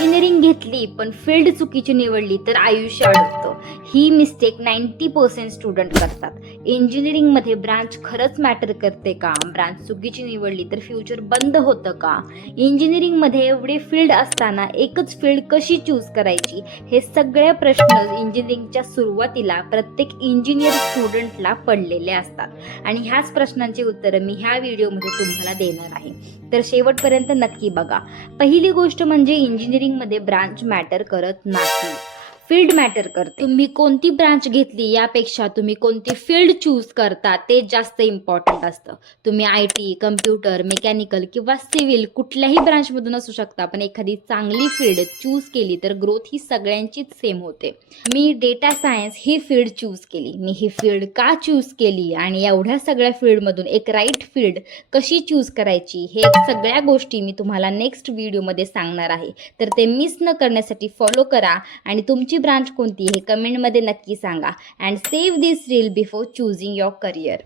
Engineering घेतली पण field चुकीची निवडली तर आयुष्य अडकतं. ही मिस्टेक 90% स्टुडंट करतात. इंजिनिअरिंगमध्ये ब्रांच खरंच मॅटर करते का? ब्रांच चुकीची निवडली तर फ्युचर बंद होतं का? इंजिनिअरिंगमध्ये एवढे फील्ड असताना एकच फील्ड कशी चूज करायची? हे सगळे प्रश्न इंजिनिअरिंगच्या सुरुवातीला प्रत्येक इंजिनियर स्टुडंटला पडलेले असतात आणि ह्याच प्रश्नांची उत्तरं मी ह्या व्हिडिओमध्ये तुम्हाला देणार आहे. तर शेवटपर्यंत नक्की बघा. पहिली गोष्ट म्हणजे इंजिनिअरिंगमध्ये ब्रांच मॅटर करत नाही, फील्ड मॅटर करते. तुम्ही कोणती ब्रांच घेतली यापेक्षा तुम्ही कोणती फील्ड चूज करता ते जास्त इम्पॉर्टंट असतं. तुम्ही IT, कम्प्युटर, मेकॅनिकल किंवा सिव्हिल कुठल्याही ब्रांचमधून असू शकता, पण एखादी चांगली फील्ड चूज केली तर ग्रोथ ही सगळ्यांचीच सेम होते. मी डेटा सायन्स ही फील्ड चूज केली. मी ही फील्ड का चूज केली आणि एवढ्या सगळ्या फील्डमधून एक राईट फील्ड कशी चूज करायची हे सगळ्या गोष्टी मी तुम्हाला नेक्स्ट व्हिडिओमध्ये सांगणार आहे. तर ते मिस न करण्यासाठी फॉलो करा आणि तुमची ब्रांच कोणती हे कमेंटमध्ये नक्की सांगा. And save this reel before choosing your career.